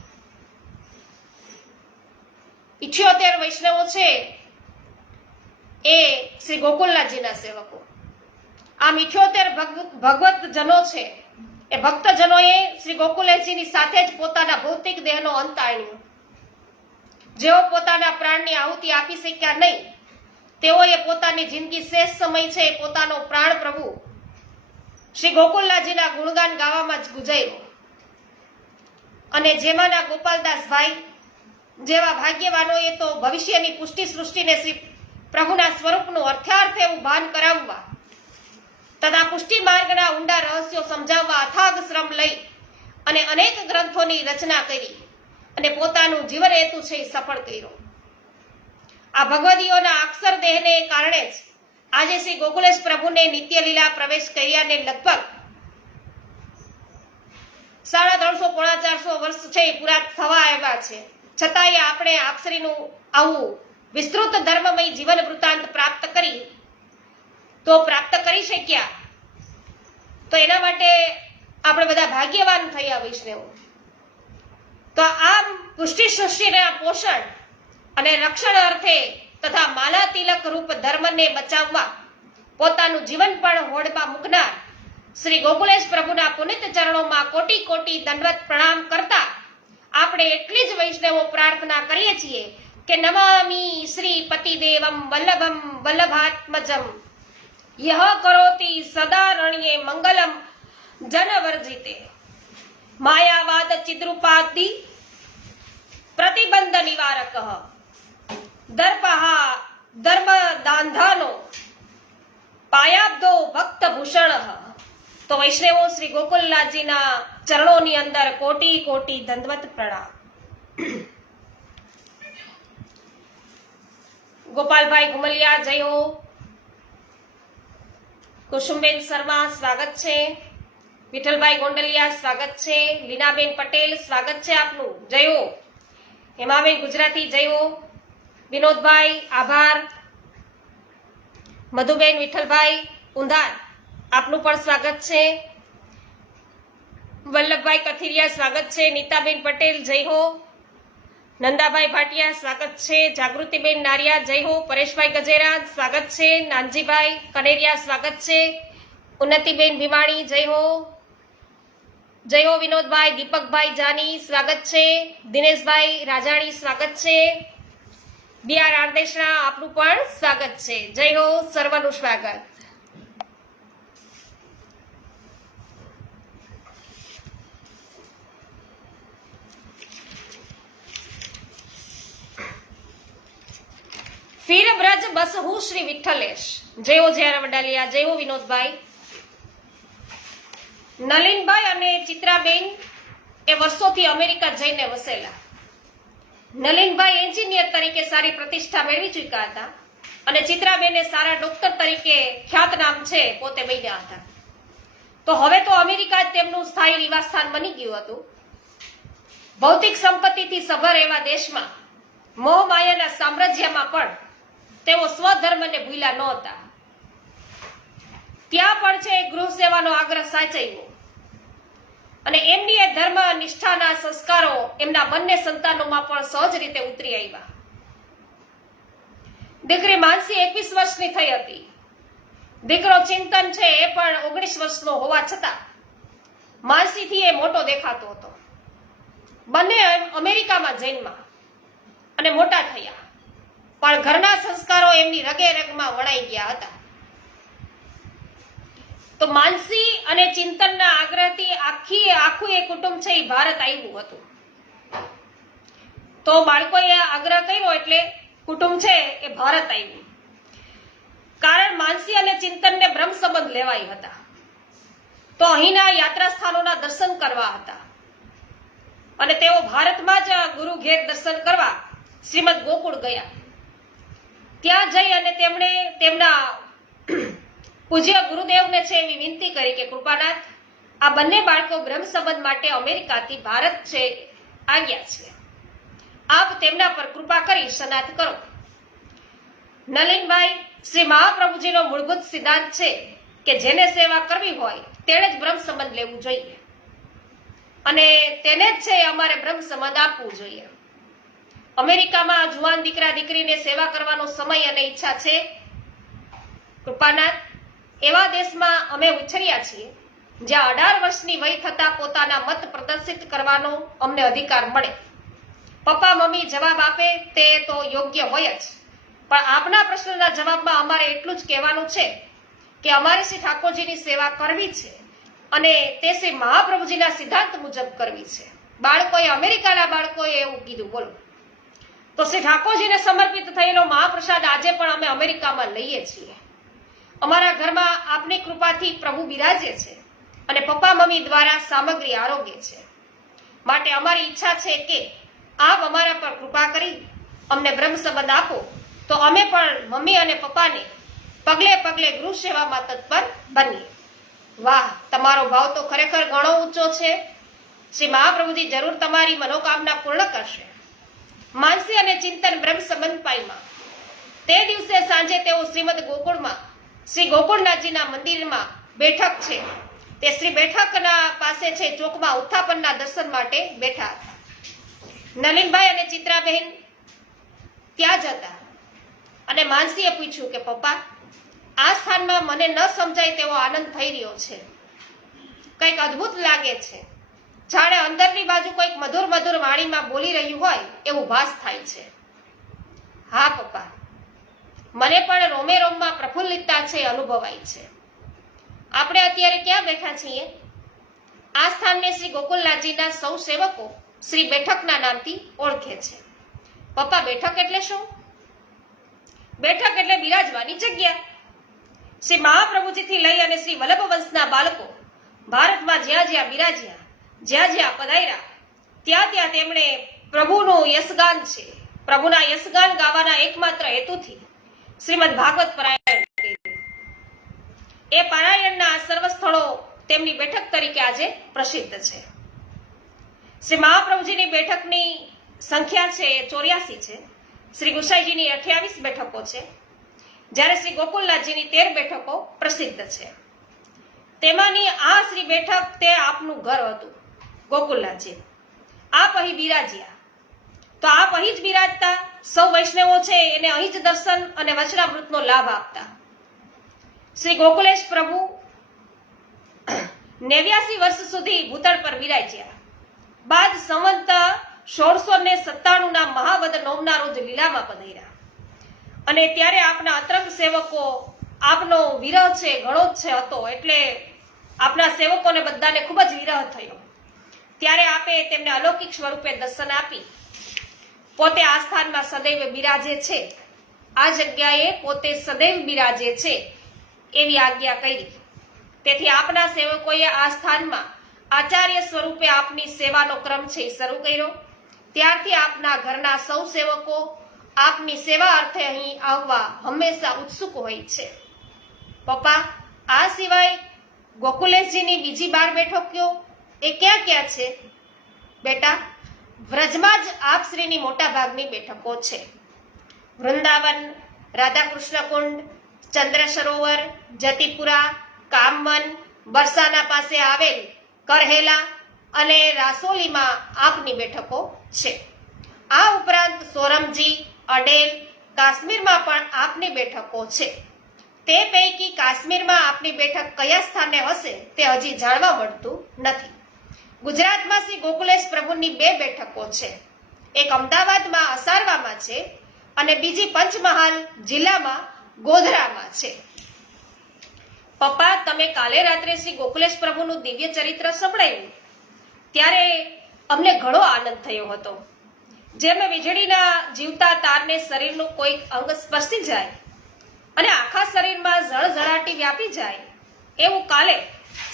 78 વૈષ્ણવો છે એ શ્રી ગોકુલનાથજીના સેવકો. આમ 78 ભગવત જનો છે એ ભક્તજનોએ શ્રી ગોકુલેશજીની સાથે જ પોતાના ભૌતિક દેહનો અંત આણ્યો. જેઓ પોતાના પ્રાણની આહુતિ આપી શક્યા નહીં તેઓએ પોતાની જિંદગી શેષ સમય છે પોતાનો પ્રાણ પ્રભુ શ્રી ગોકુલનાથજીના ગુણગાન ગાવામાં જ ગુજાર્યો. અને જેમાંના ગોપાલદાસભાઈ જેવા ભાગ્યવાનોએ તો ભવિષ્યની પુષ્ટિ સૃષ્ટિને શ્રી પ્રભુના સ્વરૂપનું અર્થાર્થ એવું ભાન કરાવવા તથા પુષ્ટિ માર્ગના ઊંડા રહસ્યો સમજાવવા અથાગ શ્રમ લઈ અને અનેક ગ્રંથોની રચના કરી અને પોતાનું જીવન હેતુ છે સફળ કર્યો. આ ભગવદીઓના અક્ષર દેહને કારણે જ આજે શ્રી ગોકુલેશ પ્રભુને નિત્ય લીલા પ્રવેશ કર્યાને લગભગ 350 પોણા 400 વર્ષ છે પૂરા થવા આવ્યા છે. છતાંય આપણે આપશ્રીનું આવું વિસ્તૃત ધર્મમય જીવન વૃત્તાંત પ્રાપ્ત કરી શક્યા તો એના માટે આપણે બધા ભાગ્યવાન થયા વૈષ્ણવો. તો આમ પુષ્ટિ સૃષ્ટિના પોષણ અને રક્ષણ અર્થે તથા માલા તિલક રૂપ ધર્મને બચાવવા પોતાનું જીવન પણ હોડમાં મૂકનાર શ્રી ગોકુલેશ પ્રભુના પુનિત ચરણોમાં કોટી કોટી દંડવત પ્રણામ કરતા આપણે એટલી જ વૈષ્ણવો પ્રાર્થના કરીએ છીએ કે નમામિ શ્રી પતિદેવમ વલ્લભમ વલ્લભાત્મજમ યહ કરોતિ સદા રણ્યે મંગલમ जनवर्जिते मायावाद चिद्रूपादि प्रतिबंध निवारक दर्पहा धर्म दांधानो पायाब्दो भक्त भूषण। तो वैष्णवो श्री गोकुलनाथजीना चरणोनी अंदर कोटी कोटी दंडवत प्रणाम। गोपालभाई घुमलिया जय हो। कुसुमबेन शर्मा स्वागत छे। विठलभाई गोंडलिया स्वागत छे। लीनाबेन पटेल स्वागत छे आपनु जय हो। हेमाबेन गुजराती जय हो। विनोदभाई आभार। मधुबेन विठलभाई उंधार आपनु पण स्वागत छे। वल्लभभाई कथिरिया स्वागत छे। नीताबेन पटेल जय हो। नंदाभाई भाटिया स्वागत छे। जागृतिबेन नारिया जय हो। परेशभाई गजेरा स्वागत छे। नानजीभाई कनेरिया स्वागत छे। उन्नतिबेन भीमाणी जय हो। जय हो। विनोदभाई दीपकभाई जानी स्वागत छे। दिनेशभाई राजाणी स्वागत छे। बीआर आरदेशना आपनु पण स्वागत छे जय हो। सर्वनु स्वागत। फिर ब्रज बस हूँ श्री विठ्ठलेश जय हो। जयरा वडालिया जय हो। विनोदभाई नलिनभाई अने चित्राबेन ए वर्षोथी अमेरिका जईने वसेला। नलिनभाई एन्जिनियर तरीके सारी प्रतिष्ठा मेळवी चूक्या हता अने चित्राबेने सारा डॉक्टर तरीके ख्यातनाम छे पोते बन्या हता। तो हवे तो अमेरिका तेमनुं स्थायी निवासस्थान बनी गयुं हतुं। भौतिक संपत्तिथी सभर एवा देशमां मोह मायाना साम्राज्यमां पण तेओ स्वधर्મને ભૂલ્યા નહોતા। ત્યાં પણ છે ગૃહ સેવાનો આગ્રહ સાચવ્યો અને એમની એ ધર્મ નિષ્ઠાના સંસ્કારો એમના બંને સંતાનોમાં પણ સહજ રીતે ઉતરી આવ્યા। દીકરી માનસી 21 વર્ષની થઈ હતી। દીકરો ચિંતન છે એ પણ 19 વર્ષનો હોવા છતાં માનસીથી એ મોટો દેખાતો હતો। બંને અમેરિકામાં જન્મ્યા અને મોટા થયા પણ ઘરના સંસ્કારો એમની રગે રગમાં વણાઈ ગયા હતા। તો માનસી અને ચિંતનના આગ્રહથી આખું એ કુટુંબ છે એ ભારત આવ્યું હતું। તો બાળકોએ આગ્રહ કર્યો એટલે કુટુંબ છે એ ભારત આવ્યું। કારણ માનસી અને ચિંતનને બ્રહ્મ સંબંધ લેવાય હતા। તો અહીંના યાત્રા સ્થાનોના દર્શન કરવા હતા અને તેઓ ભારતમાં જ ગુરુ ઘેર દર્શન કરવા શ્રીમદ ગોકુળ ગયા। ત્યાં જઈ અને તેમણે તેમના પૂજ્ય ગુરુદેવને છે એવી વિનંતી કરી કે કૃપાનાથ આ બંને બાળકો બ્રહ્મ સંબંધ માટે અમેરિકાથી ભારત છે આવ્યા છે। આપ તેમના પર કૃપા કરી સનાથ કરો। નલિનભાઈ શ્રી મહાપ્રભુજીનો મૂળભૂત સિદ્ધાંત છે કે જેને સેવા કરવી હોય તેણે જ બ્રહ્મ સંબંધ લેવું જોઈએ અને તેને જ છે અમારે બ્રહ્મ સંબંધ આપવું જોઈએ। અમેરિકામાં જુવાન દીકરા દીકરીને સેવા કરવાનો સમય અને ઈચ્છા છે। કૃપાનાથ એવા દેશમાં અમે ઉછર્યા છીએ જ્યાં 18 વર્ષની વય થતા પોતાના મત પ્રદર્શિત કરવાનો અમને અધિકાર મળે। પપ્પા મમ્મી જવાબ આપે તે તો યોગ્ય હોય જ પણ આપના પ્રશ્નના જવાબમાં અમારે એટલું જ કહેવાનું છે કે અમારે શ્રી ઠાકોરજીની સેવા કરવી છે અને તે શ્રી મહાપ્રભુજીના સિદ્ધાંત મુજબ કરવી છે। બાળકોએ અમેરિકાના બાળકોએ એવું કીધું। બોલો તો શ્રી ઠાકોરજીને સમર્પિત થયેલો મહાપ્રસાદ આજે પણ અમે અમેરિકામાં લઈએ છીએ। અમારા ઘરમાં આપની કૃપાથી પ્રભુ બિરાજે છે અને પપ્પા મમ્મી દ્વારા સામગ્રી આરોગ્ય છે। માટે અમારી ઈચ્છા છે કે આપ અમારા પર કૃપા કરી અમને બ્રહ્મ સંબંધ આપો તો અમે પણ મમ્મી અને પપ્પાને પગલે પગલે ગૃહ સેવામાં તત્પર બનીએ। વાહ, તમારો ભાવ તો ખરેખર ઘણો ઊંચો છે। શ્રી મહાપ્રભુજી જરૂર તમારી મનોકામના પૂર્ણ કરશે। માનસી અને ચિંતન બ્રહ્મ સંબંધ પાઈમાં તે દિવસે સાંજે તેઓ શ્રીમદ ગોકુળમાં શ્રી ગોકુળનાથજીના મંદિરમાં બેઠક છે તે શ્રી બેઠકના પાસે છે ચોકમાં ઉત્થાપનના દર્શન માટે બેઠા હતા। નલિનભાઈ અને ચિત્રાબેન ત્યાં જ હતા અને માનસીએ પૂછ્યું કે પપ્પા આ સ્થાનમાં મને ન સમજાય તેવો આનંદ થઈ રહ્યો છે। કંઈક અદ્ભુત લાગે છે। જાણે અંદરની બાજુ કોઈક મધુર મધુર વાણીમાં બોલી રહ્યું હોય એવું ભાસ થાય છે। હા પપ્પા, મને પણ રોમે રોમમાં પ્રફુલ્લિતતા છે અનુભવાય છે। આપણે અત્યારે ક્યાં બેઠા છીએ? આ સ્થાનને શ્રી ગોકુલનાથજીના સૌ સેવકો શ્રી બેઠકના નામથી ઓળખે છે. પપ્પા, બેઠક એટલે શું? બેઠક એટલે બિરાજવાની જગ્યા. શ્રી મહાપ્રભુજીથી લઈ અને શ્રી વલ્લભ વંશના બાળકો ભારતમાં જ્યાં જ્યાં બિરાજ્યા, જ્યાં જ્યાં પધાર્યા, ત્યાં ત્યાં તેમણે પ્રભુનું યશગાન છે, પ્રભુના યશગાન ગાવાના એકમાત્ર હેતુથી શ્રીમદ ભાગવત પારાયણ કર્યું. એ પારાયણના સર્વ સ્થળો તેમની બેઠક તરીકે આજે પ્રસિદ્ધ છે. શ્રી મહાપ્રભુજીની બેઠકની સંખ્યા છે 84 છે. શ્રી ગુસાઈજીની 28 બેઠકો છે, જ્યારે શ્રી ગોકુલનાથજીની 13 બેઠકો પ્રસિદ્ધ છે. તેમાંની આ શ્રી બેઠક તે આપનું ઘર હતું. ગોકુલનાથજી આપ અહીં બિરાજ્યા, તો આપ અહીં જ બિરાજતા. સૌ વૈષ્ણવો છે એને અહીં જ દર્શન અને વચનામૃતનો લાભ આપતા. શ્રી ગોકુલેશ પ્રભુ 89 વર્ષ સુધી ભૂતળ પર બિરાજ્યા. બાદ સંવંત 1697 ના મહાવદ નોમના રોજ લીલામાં પધાર્યા. અને ત્યારે આપના અતરંગ સેવકો, આપનો વિરહ છે ઘણો જ છે હતો, એટલે આપના સેવકોને બધાને ખૂબ જ વિરહ થયો. ત્યારે આપે તેમને અલૌકિક સ્વરૂપે દર્શન આપી પોતે આ સ્થાનમાં સદૈવ બિરાજે છે, આ જગ્યાએ પોતે સદૈવ બિરાજે છે એવી આજ્ઞા કરી. તેથી આપના સેવકોએ આ સ્થાનમાં આચાર્ય સ્વરૂપે આપની સેવાનો ક્રમ છે એ શરૂ કર્યો. ત્યારથી આપના ઘરના સૌ સેવકો આપની સેવા અર્થે અહીં આવવા હંમેશા ઉત્સુક હોય છે. પપ્પા, આ સિવાય ગોકુલેશજીની બીજી 12 બેઠકો એ ક્યાં ક્યાં છે? બેટા, વ્રજમાં જ આપશ્રીની મોટા ભાગની બેઠકો છે. વૃંદાવન, રાધાકૃષ્ણ કુંડ, ચંદ્ર સરોવર, જતીપુરા, કામવન, બરસાના પાસે આવેલ કરહેલા અને રાસોલીમાં આપની બેઠકો છે. આ ઉપરાંત સોરમજી, અડેલ, કાશ્મીરમાં પણ આપની બેઠકો છે. તે પૈકી કાશ્મીરમાં આપની બેઠક કયા સ્થાને હશે તે હજી જાણવા મળતું નથી. ગુજરાતમાં શ્રી ગોકુલેશ પ્રભુની 2 બેઠકો છે. એક અમદાવાદમાં અસારવામાં છે અને બીજી પંચમહાલ જિલ્લામાં ગોધરામાં છે. પપ્પા, તમે કાલે રાત્રે શ્રી ગોકુલેશ પ્રભુનું દિવ્ય ચરિત્ર સંભળાવ્યું ત્યારે અમને ઘણો આનંદ થયો હતો. જેમ વીજળીના જીવતા તારને શરીરનું કોઈક અંગ સ્પર્શી જાય અને આખા શરીરમાં ઝળઝળાટી વ્યાપી જાય, એવું કાલે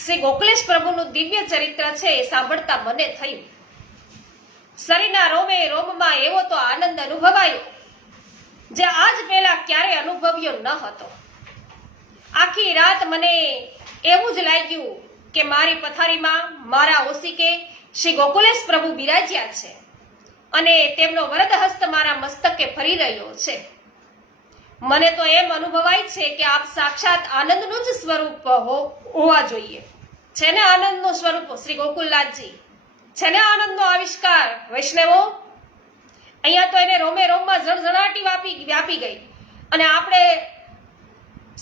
શ્રી ગોકુલેશ પ્રભુનું દિવ્ય ચરિત્ર છે એ સાંભળતા મને થયું. શરીરના રોમે રોમમાં એવો તો આનંદ અનુભવાયો જે આજ પહેલા ક્યારેય અનુભવ્યો ન હતો. આખી રાત મને એવું જ લાગ્યું કે મારી પથારીમાં મારા ઓશિકે શ્રી ગોકુલેશ પ્રભુ બિરાજ્યા છે અને તેમનો વરદ હસ્ત મારા મસ્તકે ફરી રહ્યો છે. મને તો એમ અનુભવાય છે કે આપ સાક્ષાત આનંદનું જ સ્વરૂપ હોવા જોઈએ. છે ને આનંદનું સ્વરૂપ શ્રી ગોકુલનાથજી? છે ને આનંદનો આવિષ્કાર? વૈષ્ણવો, અહીંયા તો એને રોમે રોમમાં ઝળઝળાટી વ્યાપી ગઈ. અને આપણે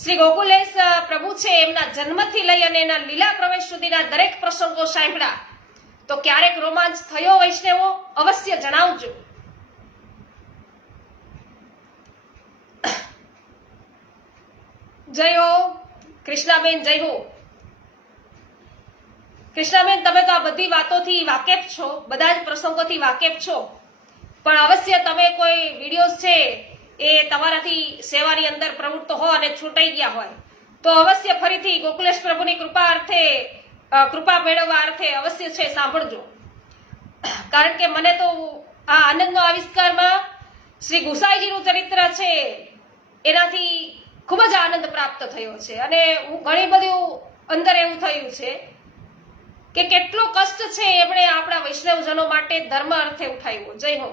શ્રી ગોકુલેશ પ્રભુ છે એમના જન્મથી લઈ અને એના લીલા પ્રવેશ સુધીના દરેક પ્રસંગો સાંભળ્યા તો ક્યારેક રોમાંચ થયો? વૈષ્ણવો, અવશ્ય જણાવજો. જય હો કૃષ્ણાબેન, જય હો. કૃષ્ણાબેન, તમે તો આ બધી વાતોથી વાકેફ છો, બધા જ પ્રસંગોથી વાકેફ છો, પણ અવશ્ય તમે કોઈ વિડીયોઝ છે એ તમારાથી સેવાની અંદર પ્રવૃત્ત હો અને છૂટાઈ ગયા હોય તો અવશ્ય ફરીથી ગોકુલેશ પ્રભુની કૃપા મેળવવા અર્થે અવશ્ય છે સાંભળજો. કારણ કે મને તો આ આનંદનો આવિષ્કારમાં શ્રી ગુસાઈજીનું ચરિત્ર છે એનાથી ખૂબ જ આનંદ પ્રાપ્ત થયો છે. અને હું ઘણી બધું અંદર એવું થયું છે કે કેટલો કષ્ટ છે એમણે આપણા વૈષ્ણવજનો માટે ધર્મ અર્થે ઉઠાવ્યો. જય હો.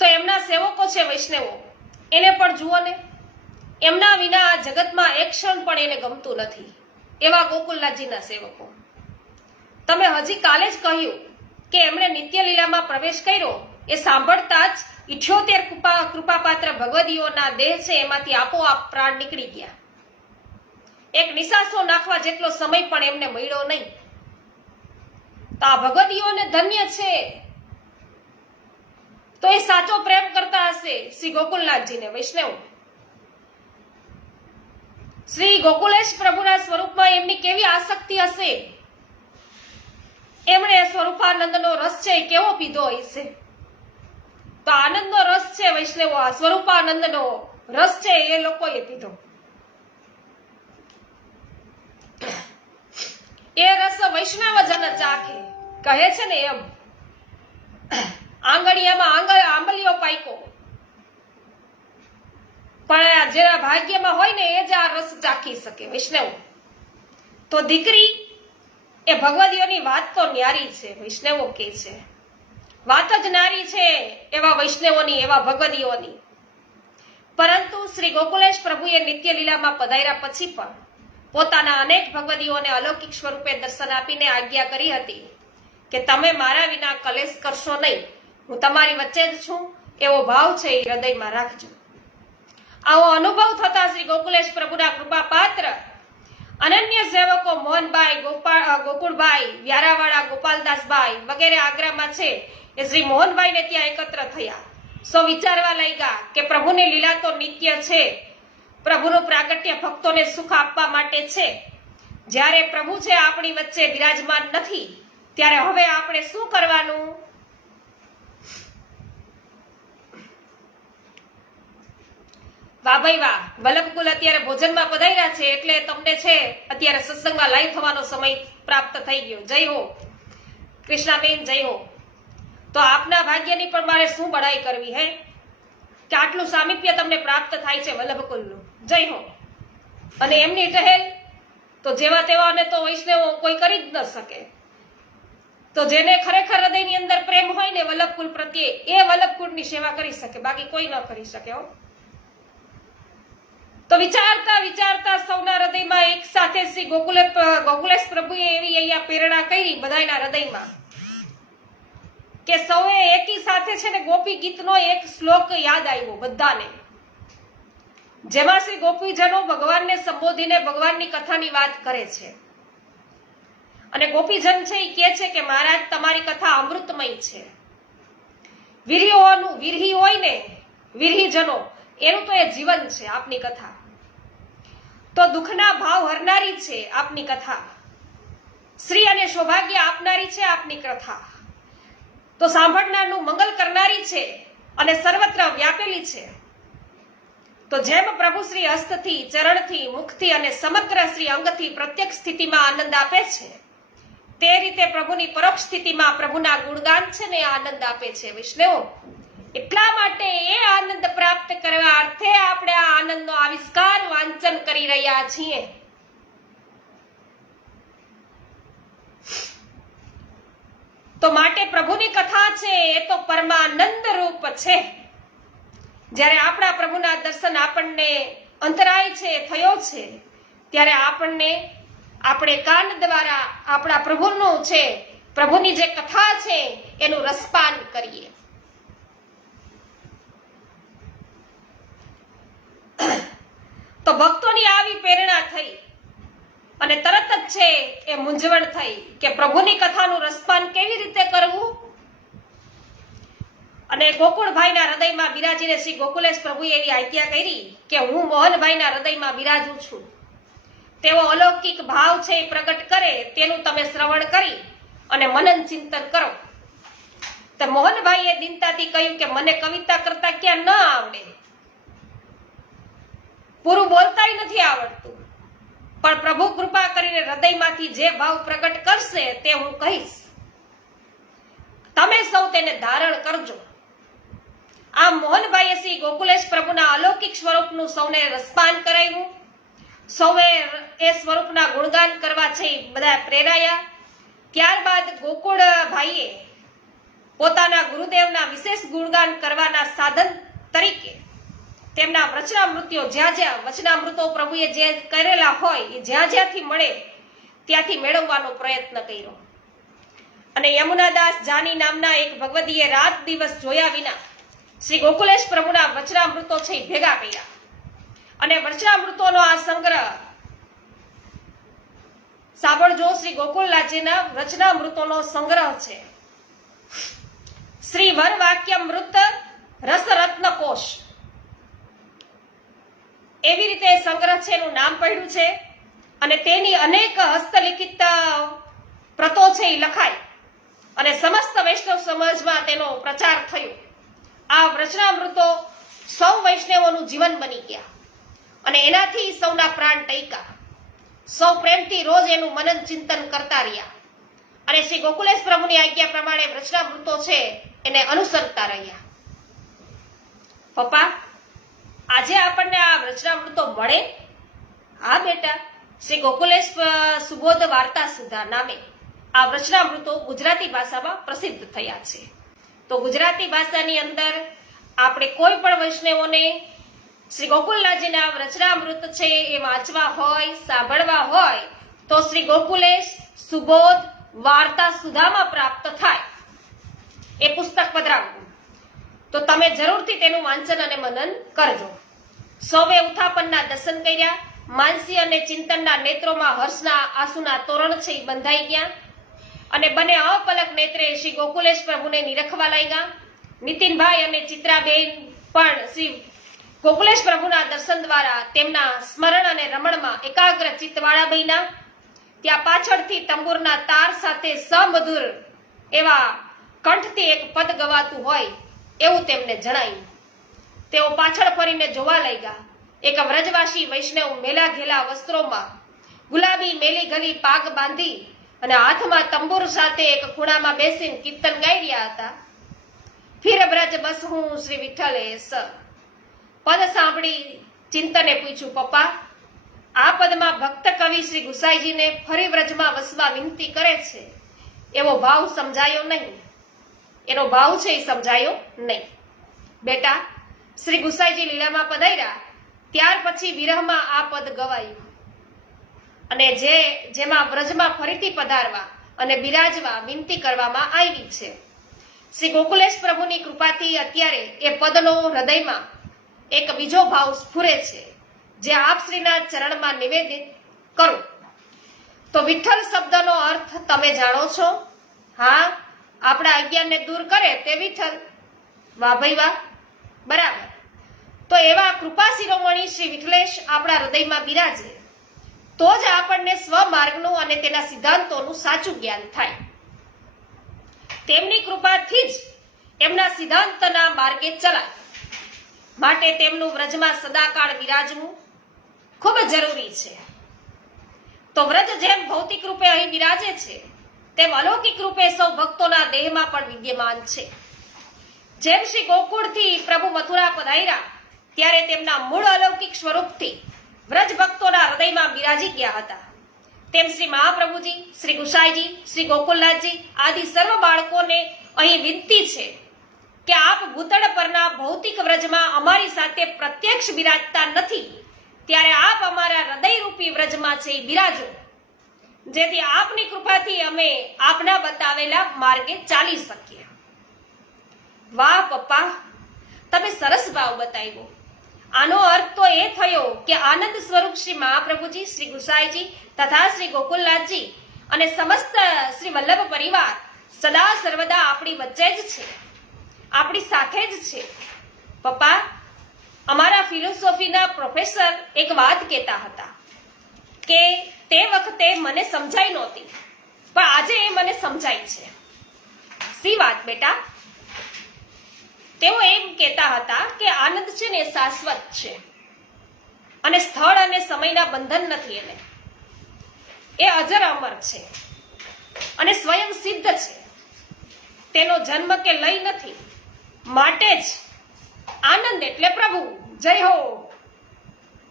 તો એમના સેવકો છે વૈષ્ણવો, એને પણ જુઓ ને, એમના વિના આ જગતમાં એક ક્ષણ પણ એને ગમતું નથી એવા ગોકુલનાથજીના સેવકો. તમે હજી કાલે જ કહ્યું કે એમણે નિત્ય લીલામાં પ્રવેશ કર્યો એ સાંભળતા જ 78 કૃપાપાત્ર ભગવદીઓના દેહ છે એમાંથી આપોઆપ પ્રાણ નીકળી ગયા. એક નિશાસો નાખવા જેટલો સમય પણ એમને મળ્યો નહીં. તો આ ભગવદીઓને ધન્ય છે. તો એ સાચો પ્રેમ કરતા હશે શ્રી ગોકુલનાથજીને. વૈષ્ણવ, શ્રી ગોકુલેશ પ્રભુના સ્વરૂપમાં એમની કેવી આસક્તિ હશે, એમણે સ્વરૂપાનંદનો રસ છે કેવો પીધો હશે. તો આનંદનો રસ છે વૈષ્ણવો, આ સ્વરૂપાનંદનો રસ છે એ લોકોએ પીધો. એ રસ વૈષ્ણવ જન ચાખે કહે છે ને એમ. આંગળીયામાં આંબલીઓ પાક્યો, પણ જેના ભાગ્યમાં હોય ને એ જ આ રસ ચાખી શકે વૈષ્ણવ. તો દીકરી એ ભગવદીઓની વાત તો ન્યારી છે, વૈષ્ણવો કે છે વાત જ નારી છે એવા વૈષ્ણવોની, એવા ભગવદીઓની. પરંતુ શ્રી ગોકુલેશ પ્રભુએ નિત્ય લીલામાં પધાર્યા પછી પણ પોતાના અનેક ભગવદીઓને અલૌકિક સ્વરૂપે દર્શન આપીને આજ્ઞા કરી હતી કે તમે મારા વિના કલેશ કરશો નહીં, હું તમારી વચ્ચે જ છું, એવો ભાવ છે એ હૃદયમાં રાખજો. આવો અનુભવ થતા શ્રી ગોકુલેશ પ્રભુના કૃપા પાત્ર અનન્ય સેવકો મોહનભાઈ, ગોકુળભાઈ, વ્યારાવાળા ગોપાલદાસભાઈ વગેરે આગ્રામાં છે એ શ્રી મોહનભાઈને ત્યાં એકત્ર થયા. સો વિચારવા લાગ્યા કે પ્રભુની લીલા તો નિત્ય છે, પ્રભુનું પ્રાગટ્ય ભક્તોને સુખ આપવા માટે છે. જ્યારે પ્રભુ છે આપણી વચ્ચે બિરાજમાન નથી, ત્યારે હવે આપણે શું કરવાનું? વાહ ભાઈ વાહ, વલ્લભકુલ અત્યારે ભોજનમાં પધાર્યા છે એટલે તમને છે અત્યારે સત્સંગમાં લાઈવ થવાનો સમય પ્રાપ્ત થઈ ગયો. જય હો કૃષ્ણાબેન, જય હો. તો આપના ભાગ્યની પણ મારે શું બડાઈ કરવી હે કે આટલું સામીપ્ય તમને પ્રાપ્ત થાય છે વલ્લભકુલનું. જય હો. અને એમની ટહેલ તો જેવા તેવાને તો વૈષ્ણવો કોઈ કરી જ ન શકે. તો જેને ખરેખર હૃદયની અંદર પ્રેમ હોય ને વલ્લભકુલ પ્રત્યે, એ વલ્લભકુલની સેવા કરી શકે, બાકી કોઈ ન કરી શકે હો. તો વિચારતા વિચારતા સૌના હૃદયમાં એક સાથે શ્રી ગોકુલેશ પ્રભુએ એવી અહીંયા પ્રેરણા કરી બધાના હૃદયમાં કે સૌએ એકી સાથે છે ને ગોપી ગીતનો એક શ્લોક યાદ આવ્યો બધાને, જેમાં શ્રી ગોપીજનો ભગવાનને સંબોધીને ભગવાનની કથાની વાત કરે છે. અને ગોપીજન છે એ કહે છે કે મહારાજ તમારી કથા અમૃતમય છે. વિરહી હોય ને વિરહીજનો, એનું તો એ જીવન છે આપની કથા. તો દુઃખના ભાવ હરનારી છે આપની કથા, શ્રી અને સૌભાગ્ય આપનારી છે આપની કથા. તો સાંભળનારનું મંગલ કરનારી છે અને સર્વત્ર વ્યાપેલી છે. તો જેમ પ્રભુ શ્રી હસ્તથી, ચરણથી, મુખથી અને સમગ્ર શ્રી અંગથી પ્રત્યક્ષ સ્થિતિમાં આનંદ આપે છે, તે રીતે પ્રભુની પરોક્ષ સ્થિતિમાં પ્રભુના ગુણગાન છે ને આનંદ આપે છે વૈષ્ણવો. એટલા માટે એ આનંદ પ્રાપ્ત કરવા અર્થે આપણે આ આનંદનો આવિષ્કાર વાંચન કરી રહ્યા છીએ. તો માટે પ્રભુની કથા છે એ તો પરમાનંદ રૂપ છે. જ્યારે આપણા પ્રભુના દર્શન આપણને અંતરાય છે થયો છે, ત્યારે આપણે કાન દ્વારા આપણા પ્રભુનું છે, પ્રભુની જે કથા છે એનું રસપાન કરીએ. તો ભક્તોની આવી પ્રેરણા થઈ અને તરત જ છે એ મૂંઝવણ થઈ કે પ્રભુની કથાનું રસપાન કેવી રીતે કરવું. અને ગોકુળભાઈના હૃદયમાં બિરાજીને શ્રી ગોકુલેશ પ્રભુએ એવી આજ્ઞા કરી કે હું મોહનભાઈના હૃદયમાં બિરાજું છું, તેવો અલૌકિક ભાવ છે એ પ્રગટ કરે તેનું તમે શ્રવણ કરી અને મનન ચિંતન કરો. તો મોહનભાઈએ દિનતાથી કહ્યું કે મને કવિતા કરતા ક્યાં ન આવડે, પૂરું બોલતાય નથી આવડતું, પણ પ્રભુ કૃપા કરીને હૃદયમાંથી જે ભાવ પ્રગટ કરશે તે હું કહીશ, તમે સૌ તેને ધારણ કરજો. આમ મોહનભાઈએ શ્રી ગોકુલેશ પ્રભુના અલૌકિક સ્વરૂપનું સૌને રસપાન કરાવ્યું. સૌએ એ સ્વરૂપના ગુણગાન કરવા છે બધા પ્રેરાયા. ત્યારબાદ ગોકુળભાઈએ પોતાના ગુરુદેવના વિશેષ ગુણગાન કરવાના સાધન તરીકે તેમના વચનામૃત્યો જ્યાં વચનામૃતો પ્રભુએ જે કરેલા હોય એ જ્યાંથી મળે ત્યાંથી મેળવવાનો પ્રયત્ન કર્યો. અને યમુનાદાસ જાની નામના એક ભગવદીએ રાત દિવસ જોયા વિના શ્રી ગોકુલેશ પ્રભુના વચનામૃતો છે ભેગા કર્યા. અને વચનામૃતોનો આ સંગ્રહ સાંભળજો, શ્રી ગોકુલલાજીના વચનામૃતોનો સંગ્રહ છે શ્રી વર વાક્યામૃત રસરત્ન કોશ. એવી રીતે સંગ્રહ છે એનું નામ પડ્યું છે અને તેની અનેક હસ્તલિખિત પ્રતો છે એ લખાઈ અને સમસ્ત વૈષ્ણવ સમાજમાં તેનો પ્રચાર થયો. આ વચનામૃતો સૌ વૈષ્ણવોનું જીવન બની ગયા અને એનાથી સૌના પ્રાણ ટક્યા. સૌ પ્રેમથી રોજ એનું મનન ચિંતન કરતા રહ્યા અને શ્રી ગોકુલેશ પ્રભુની આજ્ઞા પ્રમાણે વચનામૃતો છે એને અનુસરતા રહ્યા. પપ્પા, આજે આપણને આ વચનામૃતો મળે? હા બેટા, શ્રી ગોકુલેશ સુબોધ વાર્તા સુધા નામે આ વચનામૃતો ગુજરાતી ભાષામાં પ્રસિદ્ધ થયા છે. તો ગુજરાતી ભાષાની અંદર આપણે કોઈ પણ વૈષ્ણવોને શ્રી ગોકુલનાથજીના વચનામૃત છે એ વાંચવા હોય, સાંભળવા હોય તો શ્રી ગોકુલેશ સુબોધ વાર્તા સુધામાં પ્રાપ્ત થાય એ પુસ્તક પધરાવવું. તો તમે જરૂરથી તેનું વાંચન અને મનન કરજો. સૌએ ઉત્થાપનના દર્શન કર્યા. માનસી અને ચિંતનના નેત્રોમાં હર્ષના આંસુના તોરણ છે એ બંધાઈ ગયા અને બંને અપલક નેત્રે શ્રી ગોકુલેશ પ્રભુને નિરખવા લાગ્યા. નીતિનભાઈ અને ચિત્રાબેન પણ શ્રી ગોકુલેશ પ્રભુના દર્શન દ્વારા તેમના સ્મરણ અને રમણમાં એકાગ્ર ચિત્તવાળા બન્યા. ત્યાં પાછળથી તંબુરના તાર સાથે સમધુર એવા કંઠથી એક પદ ગવાતું હોય એવું તેમને જણાયું. તેઓ પાછળ ફરીને જોવા લાગ્યા. એક વ્રજવાસી વૈષ્ણવ મેલા ઘેલા વસ્ત્રોમાં ગુલાબી મેલી ગલી પાગ બાંધી અને હાથમાં તંબુર સાથે એક ખૂણામાં બેસીને કીર્તન ગાઈ રહ્યા હતા. ફિર બ્રજ બસ હું શ્રી વિઠ્ઠલે સ. પદ સાંભળી ચિંતને પૂછ્યું, પપ્પા, આ પદમાં ભક્ત કવિ શ્રી ગુસાઈજીને ફરી વ્રજમાં વસવા વિનંતી કરે છે એવો ભાવ સમજાયો નહીં. એનો ભાવ છે એ સમજાયો નહીં. બેટા, શ્રી ગુસાઈજી લીલામાં પધાર્યા ત્યાર પછી વિરહમાં આ પદ ગવાયું અને જેમાં વ્રજમાં ફરીથી પધારવા અને બિરાજવા વિનંતી કરવામાં આવી છે. શ્રી ગોકુલેશ પ્રભુની કૃપાથી અત્યારે એ પદનો હૃદયમાં એક બીજો ભાવ સ્ફુરે છે જે આપ શ્રીના ચરણમાં નિવેદિત કરું. તો વિઠ્ઠલ શબ્દનો અર્થ તમે જાણો છો? હા, આપણા અજ્ઞાનને દૂર કરે તે વિઠ્ઠલ. વાહ ભાઈ વાહ, બરાબર. તો એવા કૃપા શિરોમણી શ્રી વિઠ્ઠલેશ આપણા હૃદયમાં બિરાજે તો જ આપણને સ્વમાર્ગનું અને તેના સિદ્ધાંતોનું સાચું જ્ઞાન થાય. તેમની કૃપાથી જ એમના સિદ્ધાંતના માર્ગે ચલાય. માટે તેમનું વ્રજમાં સદાકાળ બિરાજવું ખૂબ જરૂરી છે. તો વ્રજ જેમ ભૌતિક રૂપે અહીં બિરાજે છે તેમ અલૌકિક રૂપે સૌ ભક્તોના દેહમાં પણ વિદ્યમાન છે. જેમ શ્રી ગોકુળથી પ્રભુ મથુરા પધાર્યા ત્યારે તેમના મૂળ અલૌકિક સ્વરૂપથી વ્રજ ભક્તોના હૃદયમાં બિરાજી ગયા હતા, તેમ શ્રી મહાપ્રભુજી, શ્રી ગુસાઈજી, શ્રી ગોકુલનાથજી આદિ સર્વ બાળકોને અહીં વિનંતી છે કે આપ ભૂતળ પરના ભૌતિક વ્રજમાં અમારી સાથે પ્રત્યક્ષ બિરાજતા નથી, ત્યારે આપ અમારા હૃદયરૂપી વ્રજમાં છે બિરાજો, જેથી આપની કૃપાથી અમે આપના બતાવેલા માર્ગે ચાલી શકીએ. વાહ પપ્પા, તમે સરસ ભાવ બતાવ્યો. આનો અર્થ તો એ થયો કે આનંદ સ્વરૂપ શ્રી મહાપ્રભુજી, શ્રી ગુસાઈજી તથા શ્રી ગોકુલનાથજી અને સમસ્ત શ્રી વલ્લભ પરિવાર સદા સર્વદા આપણી વચ્ચે જ છે, આપણી સાથે જ છે. પપ્પા, અમારા ફિલોસોફીના પ્રોફેસર એક વાત કહેતા હતા કે તે વખતે મને સમજાઈ નહોતી પણ આજે એ મને સમજાય છે. સી વાત બેટા? તેઓ એમ કહેતા હતા કે આનંદ છે ને શાશ્વત છે અને સ્થળ અને સમયના બંધન નથી. એને એ અજર અમર છે અને સ્વયં સિદ્ધ છે. તેનો જન્મ કે લય નથી. માટે જ આનંદ એટલે પ્રભુ. જય હો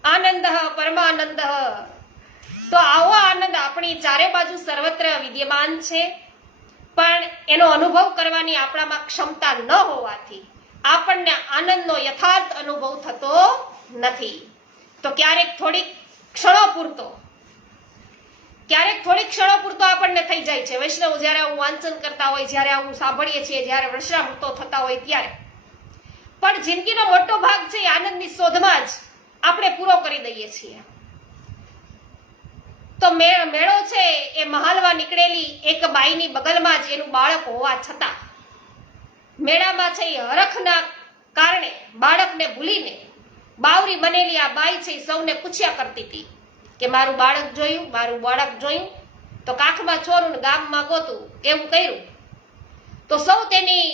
આનંદ પરમાનંદ. તો આવો આનંદ આપણી ચારે બાજુ સર્વત્ર વિદ્યમાન છે, પણ એનો અનુભવ કરવાની આપણામાં ક્ષમતા ન હોવાથી આપણને આનંદનો યથાર્થ અનુભવ થતો નથી. તો ક્યારેક થોડીક ક્ષણો પૂરતો આપણને થઈ જાય છે. વૈષ્ણવ જ્યારે આવું વાંચન કરતા હોય, જ્યારે આવું સાંભળીએ છીએ, જ્યારે વચનામૃતો થતા હોય ત્યારે, પણ જિંદગીનો મોટો ભાગ છે આનંદની શોધમાં જ આપણે પૂરો કરી દઈએ છીએ. તો મેળો છે એ મહાલવા નીકળેલી એક બાઈની બગલમાં જ એનું બાળક હોવા છતાં મેળામાં છે એ હરખના કારણે બાળકને ભૂલીને બાવરી બનેલી આ બાઈ છે એ સૌને પૂછ્યા કરતી હતી કે મારું બાળક જોયું, મારું બાળક જોયું. તો કાખમાં ચોરું ને ગામમાં ગોતું એવું કર્યું. તો સૌ તેની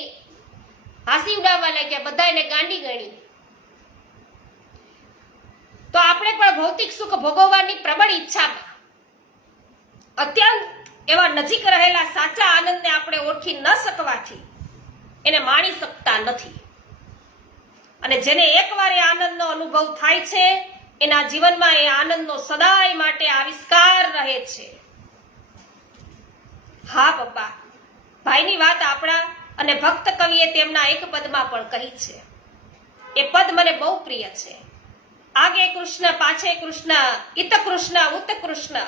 હાસી ઉડાવવા લાગ્યા, બધાને ગાંડી ગણી. તો આપણે પણ ભૌતિક સુખ ભોગવવાની પ્રબળ ઈચ્છામાં અત્યંત એવા નજીક રહેલા સાચા આનંદને આપણે ઓળખી ન શકવાથી એને માણી શકતા નથી. અને જેને એકવાર એ આનંદનો અનુભવ થાય છે એના જીવનમાં એ આનંદનો સદાય માટે આવિષ્કાર રહે છે. હા પપ્પા, ભાઈની વાત આપણા અને ભક્ત કવિએ તેમના એક પદમાં પણ કહી છે. એ પદ મને બહુ પ્રિય છે. આગે કૃષ્ણ પાછે કૃષ્ણ, ઇત કૃષ્ણ ઉત કૃષ્ણ,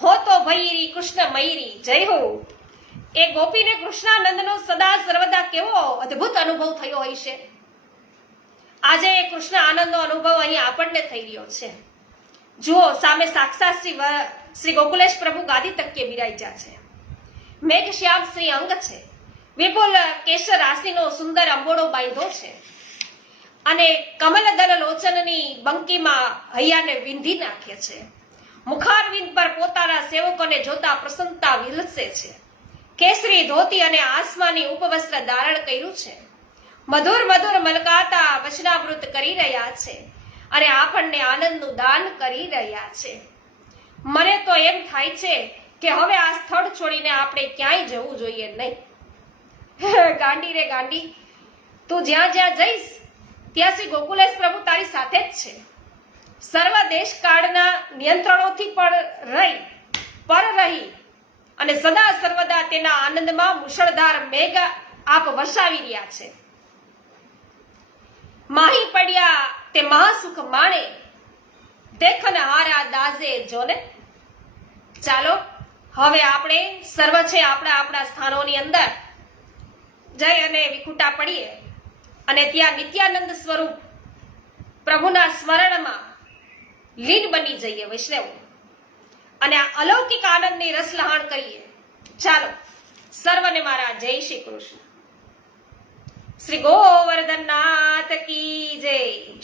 હો તો ભૈરી કૃષ્ણ મયરી, જય હો. એ ગોપીને કૃષ્ણાનંદનો સદા સર્વદા કેવો અદ્ભુત અનુભવ થયો હશે. આજે એ કૃષ્ણ આનંદનો અનુભવ અહીં આપણને થઈ રહ્યો છે. જુઓ, સામે સાક્ષાત શ્રી ગોકુલેશ પ્રભુ ગાદી તક્કે બિરાજ્યા છે. મેઘ શ્યામ શ્રી અંગ છે, વિપુલ કેસર રાશિનો સુંદર અંબોડો બાંધ્યો છે અને કમલદલ લોચનની બંકીમાં હૈયાને વિંધી નાખે છે. મુખારવિંદ પર પોતાના સેવકોને જોતા પ્રસન્નતા વિલસે છે. કેસરી ધોતી અને આસમાની ઉપવસ્ત્ર ધારણ કર્યું છે. મધુર મધુર મલકાતા વચનામૃત કરી રહ્યા છે અને આપણને આનંદનું દાન કરી રહ્યા છે. મને તો એમ થાય છે કે હવે આ સ્થળ છોડીને આપણે ક્યાંય જવું જોઈએ નહીં. ગાંડી રે ગાંડી, તું જ્યાં જ્યાં જઈશ ત્યાં શ્રી ગોકુલેશ પ્રભુ તારી સાથે જ છે. સર્વ દેશ કાળના નિયંત્રણોથી પર રહી અને સદા સર્વદા તેના આનંદમાં મુશળધાર મેઘ આપ વસાવી રહ્યા છે. માહી પડ્યા તે મહાસુખ માણે, દેખન હારા દાઝે જોને. ચાલો હવે આપણે સર્વ છે આપણા સ્થાનોની અંદર જઈ અને વિખૂટા પડીએ અને ત્યાં નિત્યાનંદ સ્વરૂપ પ્રભુના સ્મરણમાં લીન બની જઈએ વૈષ્ણવ અને આ અલૌકિક આનંદની રસલહાણ કરીએ. ચાલો સર્વને મારા જય શ્રી કૃષ્ણ. શ્રી ગોવર્ધનનાથ કી જય,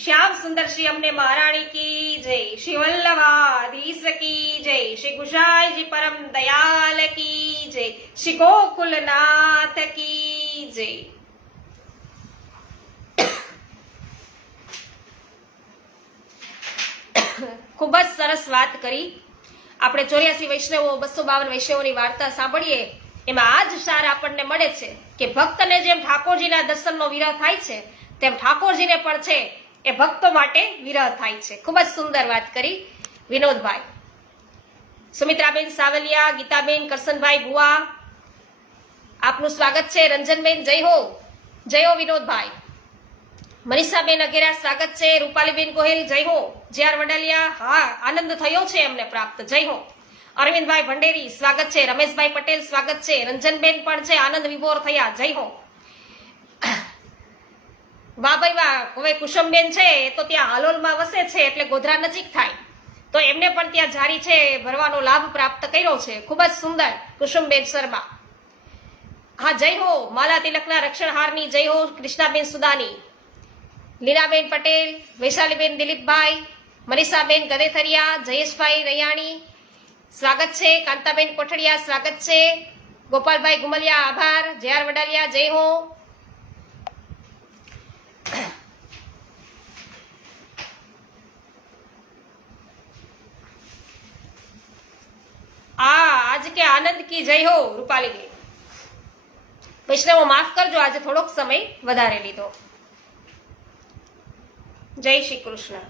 શ્યામ સુંદર શ્રી અમને મહારાણી કી જય, શ્રી વલ્લભાધીશ કી જય, શ્રી ગુસાઈજી પરમ દયાલ કી જય, શ્રી ગોકુલનાથ કી જય. ખૂબ જ સરસ વાત કરી. આપણે 84 વૈષ્ણવો 252 વૈષ્ણવોની વાર્તા સાંભળીએ એમાં આ જ સાર આપણને મળે છે કે ભક્તને જેમ ઠાકોરજીના દર્શનનો વિરહ થાય છે તેમ ઠાકોરજીને પણ છે એ ભક્તો માટે વિરહ થાય છે. ખૂબ જ સુંદર વાત કરી વિનોદભાઈ. સુમિત્રાબેન સાવલિયા, ગીતાબેન, કરશનભાઈ ભુવા, આપનું સ્વાગત છે. રંજનબેન જય હો, જય હો વિનોદભાઈ. મનીષાબેન અઘેરા સ્વાગત છે. રૂપાલીબેન ગોહિલ જય હો. જે.આર. વડાલિયા, હા આનંદ થયો છે એમને પ્રાપ્ત, જય હો. અરવિંદભાઈ ભંડેરી સ્વાગત છે. રમેશભાઈ પટેલ સ્વાગત છે. રંજનબેન પણ છે આનંદ વિભોર થયા, જય હો. વાહ ભાઈ વાહ. હવે કુસુમબેન છે એ તો ત્યાં હાલોલમાં વસે છે એટલે ગોધરા નજીક થાય, તો એમને પણ ત્યાં જારી છે ભરવાનો લાભ પ્રાપ્ત કર્યો છે. ખૂબ જ સુંદર કુસુમબેન શર્મા. હા જય હો. માલા તિલકના રક્ષણહારની જય હો. કૃષ્ણાબેન સુદાની, લીનાબેન પટેલ, વૈશાલીબેન દિલીપભાઈ, મનીષાબેન ગદેથરિયા, જયેશભાઈ રૈયાણી સ્વાગત છે. કાંતાબેન કોઠડિયા સ્વાગત છે. ગોપાલભાઈ ગુમલિયા આભાર. જે.આર. વડાલિયા જય હો. આજ કે આનંદ કી જય હો. રૂપાલીબેન, વૈષ્ણવો માફ કરજો, આજે થોડોક સમય વધારે લીધો. જય શ્રી કૃષ્ણ.